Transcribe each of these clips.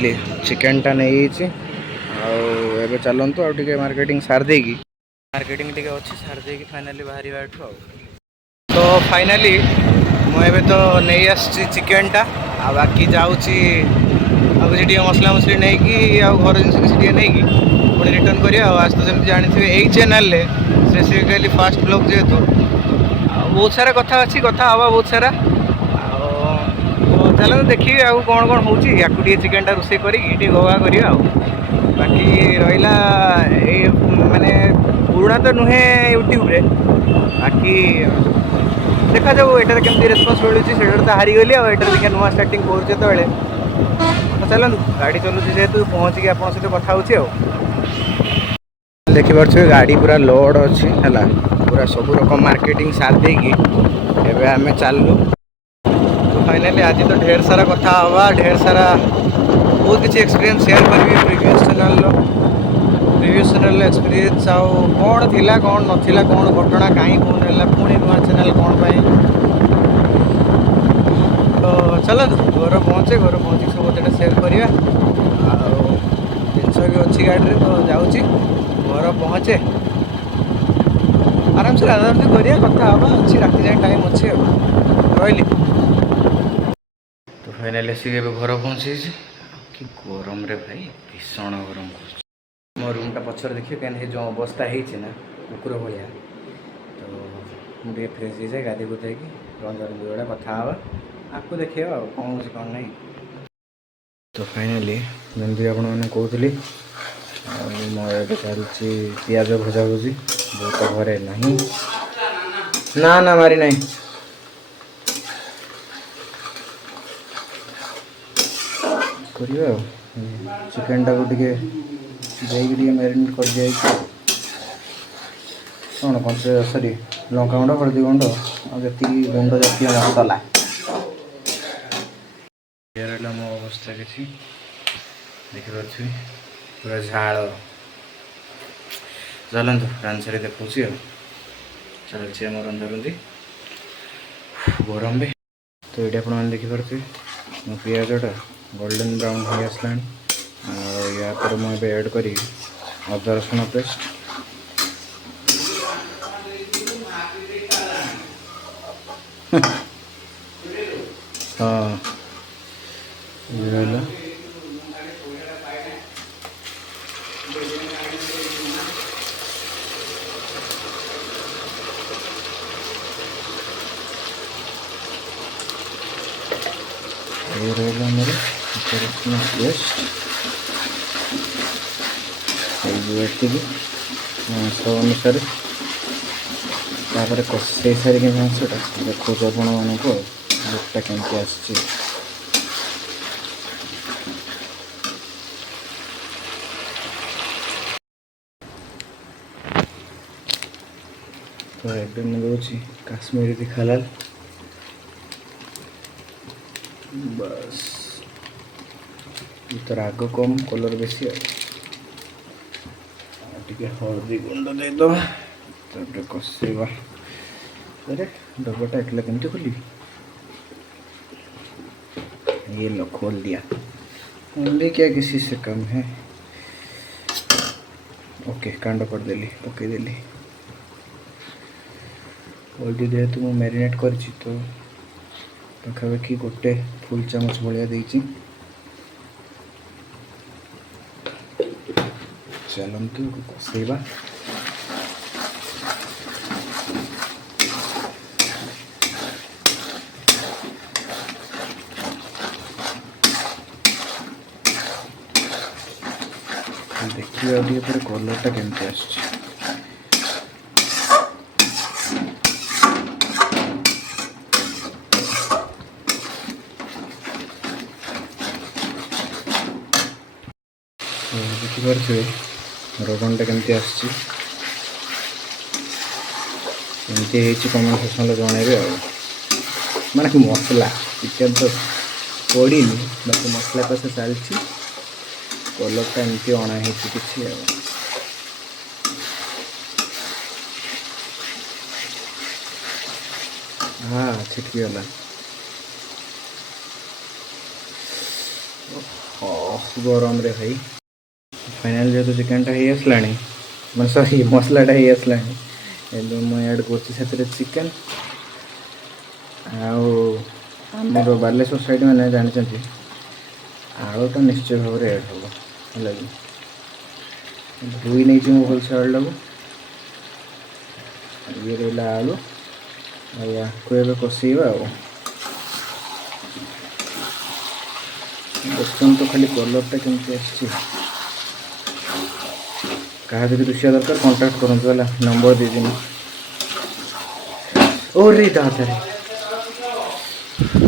Finally chicken टा नहीं आउ चलतु आउ मार्केटिंग सार देगी मार्केटिंग टे अच्छी सार देगी फाइनाली बाहर एठू तो फाइनाली मुझे तो नहीं आसी चिकेन टा आ बाकी जाऊँगी किसी मसला मसली नहीं कि घर जिन किसी नहीं पुणी रिटर्न करिए आज तो जमी जानते यही चैनल स्पेसिफिकली फास्ट ब्लॉग जेहेतु बहुत सारा कथा अच्छी कथा हवा बहुत सारा चलो देखिए आउ कौन कौन हो चिकेन टा रोसे करी गोवा करिए बाकी रहा माने पुराना तो नुहे यूट्यूब रे बाकी देखा जाऊ एटार केमती रेस्पन्स मिलूँ तो हारीगली आठ देखिए नुआ स्टार्टिंग करें तो चलू गाड़ी चलुची जेहेतु पहुँचिकी आप सहित कथा देखिपे गाड़ी पूरा लोड अच्छी है पूरा सब रकम मार्केटिंग सार देगी एवं आम चलू तो फाइनाली आज तो ढेर सारा कथा हवा ढेर सारा बहुत किसी एक्सपीरियंस शेयर करी प्रीवियस चैनल एक्सपीरियंस आउ कौन थिला कौन नथिला कौन घटना कहीं कौन है पुणी नुआ चैनल कौन पाई तो चलो घर पहुँची सब जो सेयर करिया जिनस भी अच्छी गाड़ी तो जाऊँगी घर पहुँचे आराम से राजनीति करिया कथा हवा अच्छी राति जाए टाइम अच्छे रही तो फाइनाली आसिक घर पहुँची कि गरम रे भाई भीषण गरम कर मो रूमटा पचर देखिए कहीं जो अवस्था है ना कुकुर भाया तो मुझे फ्रेश हो जाए गाधी गुधाई रंजन जोड़ा कथा हाँ आपको देखिए कौन हो कौन नहीं तो फाइनाली जमी आपने कहती मोर चलती पिज भजा भुजी जो तो घरे नहीं ना ना मारी नहीं करिए चिकेन टाक टे मैरिनेट कर दिया कौन पंच सॉरी लंका गुंड हलदी गुंड जी गुंड जाती मसला रहा मो अवस्था किसी देखिपी पूरा झाड़ चलतु रांधे देखा चलती आम रंधारुंधी गरम भी तो ये आप देखिपे मो पिजटा गोल्डन ब्राउन हो आसला या पर मुझे ऐड करी अदा रसुण पेस्ट हाँ रहा ये रहा मेरे पेस्ट सब अनुसार कषे सारिक मांसटा देखो आपण मानक लुकटा केमती आस तो ये मुझे काश्मीरी तीखा लाल बस तो राग कम कलर बेसी टे हलदी गुंड देद कषेवा अरे डब्बाटा एकला केमती खोली ये लो खोल दिया ओनली क्या किसी से कम है ओके कांड कर देली पकईदेली हल्दी जेहेतु मुझे मैरिनेट कर तो पाखापाखि गोटे फुल चामच भाया देती चलतु कषेवा देखिए कलरटा केमती आस देखिपे रगनटा केमती आसमें कमेंट सेक्शन जनइबे माने मसला चिकेन तो पड़ी बाकी मसला कषा चलती कलरटा एमती अणाही किसी हाँ छिटकीगला गरम रे भाई फाइनाल जेहतु चिकेनटा हो आसलाणी मैं सॉरी मसलाटा हो आसलाणी मुझे ऐड कर चिकेन आमर बालेश्वर साइड मैंने जानते आलुटा निश्चय भाव में ऐड हम है धोई नहीं मो भलसे आलुटा को ये रहा आलु या कषेवा देखते तो खाली कलरटा केमती क्या रुषिया दरकार कांटेक्ट करूँ है नंबर दीदी और दादा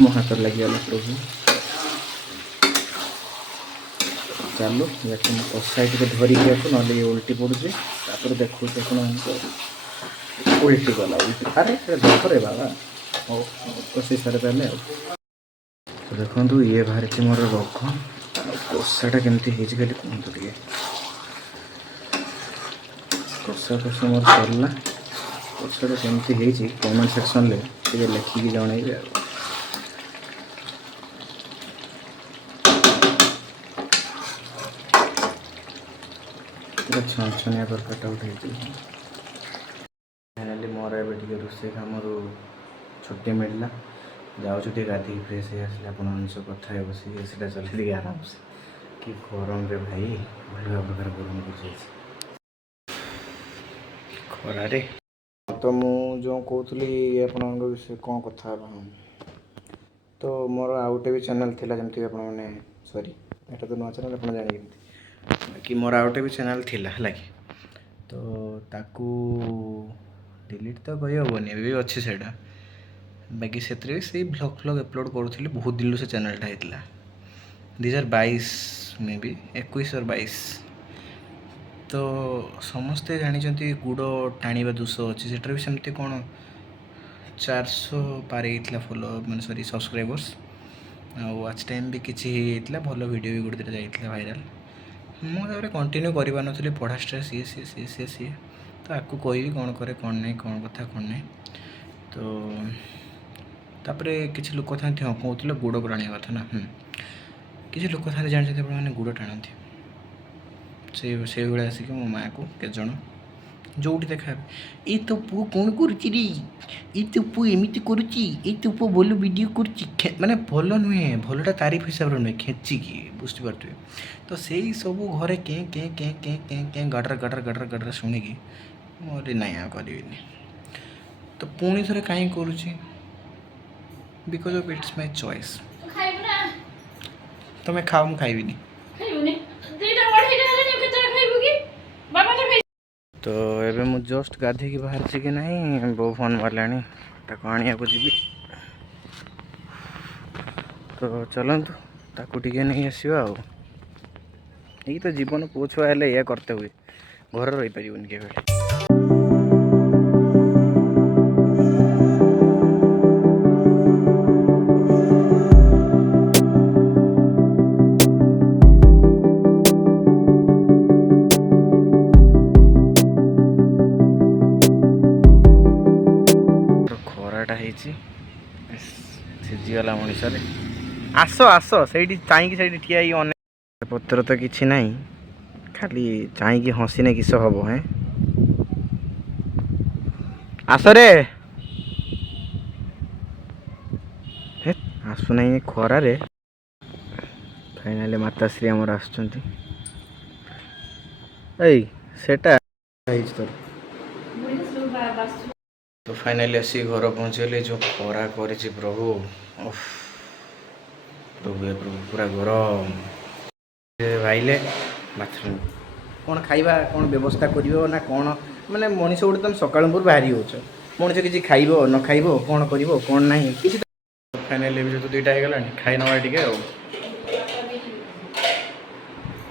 मो हाथ लगिगला प्रभु चलो या कषाई टे धरिकी आसू ना ये उल्टी पड़ुचे देखो उल्टी गला उल्टी अरे देखरे बाबा हो कषि सारे ताले तो देखो ये बाहरी मोर रख कषाटा केमती खाली कहतु टे कषा कषा मोर सरला कषाटा केमती कमेंट सेक्शन में लिखिकी जनइबे पूरा छनछनिया तरकाटा उठे फाइनाली मोर ए रोषे काम छुट्टी मिलला जाऊँ गाधी फ्रेश हो आसले आप कथा बस सीटा चल आराम से कि गरम रे भाई भाई प्रकार गरम कर खरारे तो मुझे कहती आप विषय कौन कथा तो मोर आउटे भी चैनल थिला जमती आपने सॉरी एटा तो नुआ चैनल आप जानी कि मोर आउटे भी चैनल थिला है कि तो ताकू डिलीट तो कही हेनी भी अच्छी सेटा बाकी से ब्लॉग फ्लॉग अपलोड करूँ बहुत दिन से चैनलटा होता 2022 में भी 21 और 22 तो समस्ते जानते गुड़ टाणीबा दोष अच्छी से भी सेमती कौन 400 पार होता फॉलो मैंने सॉरी सब्सक्राइबर्स वाच टाइम भी किसी भल वीडियो भी गोटे जाता भाइराल मुझे कंटिन्यू कर पढ़ा स्ट्रेस सी तो आपको कही कौन करे कौन नहीं कौन कथा कौन नहीं तो तापर किसी लोक था हाँ कहते गुड़ को टाणिया कथा ना किसी लोक था जानते मैंने गुड़ टाणती से भाई आसिक मो माँ को के जन जो देखा ये तो पु कौन कर तो पु एमती कर तो पु भल वीडियो कर माने भल नुहे भलटा तारीफ हिसाब से नुहे खेचिकी बुझीपारे तो से सब घरे के गडर गडर गडर गडर शुणिकी मोर ना करी तो पुणी थे कहीं करुच्ची because of it's my choice तुम्हें खाओ मुझे खाइबी तो एबे मु जस्ट गाधे की बाहर कि नहीं बो फोन मारलानी ताको आनिया को जीवी तो चलतु ताकू टिके नहीं आसवा यही तो जीवन पुओ छुआ हेले या करते हुए घर रही पारिबन के सीझीगला मनीष आस आस से चाहिए ठिया पत्र तो किसी ना खाली चाहिए हसीने किस हम हैं आस रे आसुना खरारे फाइनाली माताश्री आमर आसुंच तो फाइनाली आसी घर पहुँचीगली जो खरा कर प्रभु प्रभु प्रभु पूरा गरम भाईले बाथरूम कौन खाइबा कौन व्यवस्था करिवो ना कौन माने मनीष गोटे तुम सकाळ पूर्व बाहरी होच मनीष किसी खाइबो न खाइबो कौन करिवो कौन नहीं किसी फाइनाली भी तो दुईटा हो गलानी खाई नवा टिके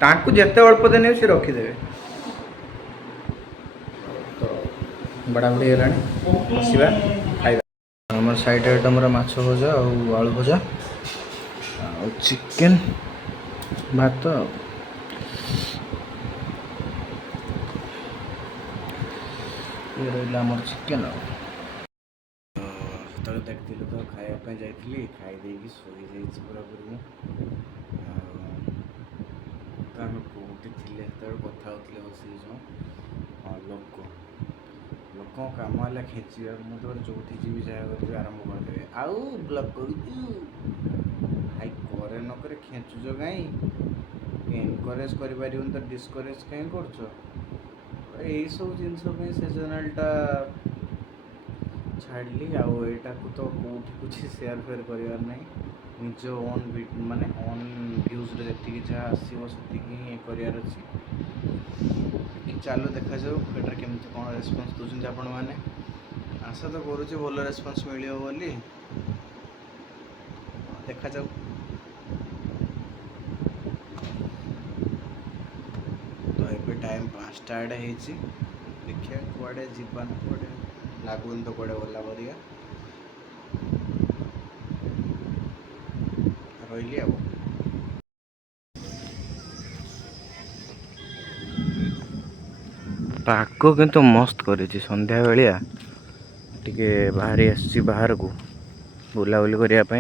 ताकू जिते अल्प देने से रखीदे तो बड़ाबड़ी है बसवा खाइबा आम साइड आइटम माछ भजा और आलू भजा चिकेन भात ये रहा आम चिकेन तो देखी तो खायापी जाइली खाई शोई पूरा पूरी ଆମେ କେଉଁଠି ଥିଲେ ସେତେବେଳେ କଥା ହେଉଥିଲେ ବସିକି ଯେଉଁ ଲୋକଙ୍କ କାମ ହେଲା ଖେଚିବା। ମୁଁ ତ ଯେଉଁଠି ଯିବି ଯାହା କରିବି ଆରମ୍ଭ କରିଦେବି, ଆଉ ବ୍ଲଗ୍ କରୁଛୁ ଭାଇ, କରେ ନକରେ ଖେଞ୍ଚୁଛ କାହିଁ? ଏନକରେଜ୍ କରିପାରିବୁନି ତ ଡିସ୍କରେଜ୍ କାହିଁ କରୁଛ? ଏଇସବୁ ଜିନିଷ ପାଇଁ ସେ ଚ୍ୟାନେଲ୍ଟା ଛାଡ଼ିଲି। ଆଉ ଏଇଟାକୁ ତ କେଉଁଠି କିଛି ସେୟାର ଫେୟାର କରିବାର ନାହିଁ, ନିଜ ମାନେ ଅନ୍ ଭ୍ୟୁଜ୍ରେ ଯେତିକି ଯାହା ଆସିବ ସେତିକି ହିଁ କରିବାର ଅଛି। କି ଚାଲୁ, ଦେଖାଯାଉ ଏଟାରେ କେମିତି କ'ଣ ରେସ୍ପନ୍ସ ଦେଉଛନ୍ତି ଆପଣମାନେ। ଆଶା ତ କରୁଛି ଭଲ ରେସ୍ପନ୍ସ ମିଳିବ ବୋଲି, ଦେଖାଯାଉ। ତ ଏବେ ଟାଇମ୍ 5ଟା ଆଡ଼େ ହେଇଛି, ଦେଖିବା କୁଆଡ଼େ ଯିବା ନା କୁଆଡ଼େ ଲାଗୁନି ତ କୁଆଡ଼େ ଗଲା ପରିକା। ରହିଲି ଆଉ। ପାଗ କିନ୍ତୁ ମସ୍ତ କରିଛି, ସନ୍ଧ୍ୟାବେଳିଆ ଟିକେ ବାହାରି ଆସିଛି ବାହାରକୁ ବୁଲାବୁଲି କରିବା ପାଇଁ।